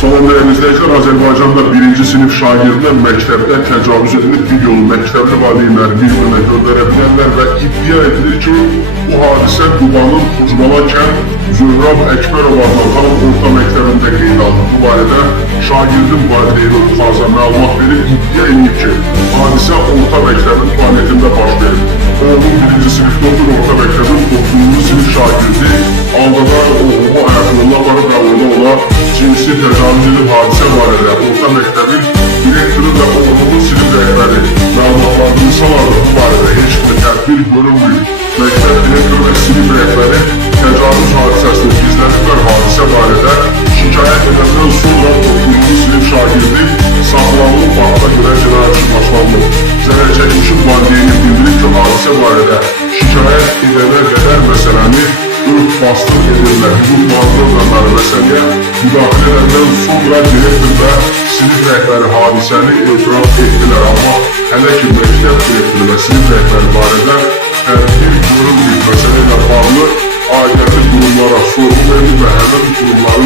Salam değerli izleyiciler, Azərbaycanda 1-ci sinif şagirdinə məktəbdə təcavüz edilib videolu məktəbli valideynlər bir-birinə göndərə və iddia edilir ki, bu hadisə Qubanın Xucbala kənd Zöhrab Əkbərov adlı xanım orta məktəbində qeyd alınıb. Bu barədə şagirdin valideyni Uxaza məlumat verib iddia edib ki, hadisə orta məktəbin tualetində baş verib. Oğlum 1-ci sinifdə otur, orta məktəbin 9-cu sinif şagirdi aldadan oğlumu ayaqqabıla aparıb və orada ona cinsi təcavüz edib. Hadisə barədə orta məktəbin direktoru və oğlumun sinif rəhbəri məlumatlarını saladı. Bu barədə heç bir tədbir görünməyib. Məktəb direktoru və sinif rəhbəri təcavüz hadisəsini gizlədiblər. Hadisə barədə şikayət edəndən sonra 9-cu sinif şagirdi saxlanılıb, faktına görə cinayət işi başlanılıb. Zərər çəkmişin valideyni bildirib ki, hadisə barədə şikayət edənə qədər məsələni bastırıq edirlər. Hüquq mühafizə orqanları məsələyə müdaxilə edəndən sonra direktor və sinif rəhbəri hadisəni etiraf etdilər. Amma hələ ki məktəb direktoru və sinif rəhbəri barədə tədbir görünməyib. Məsələ ilə bağlı ailəvi qurumlara sorğu verilib və həmin qurumların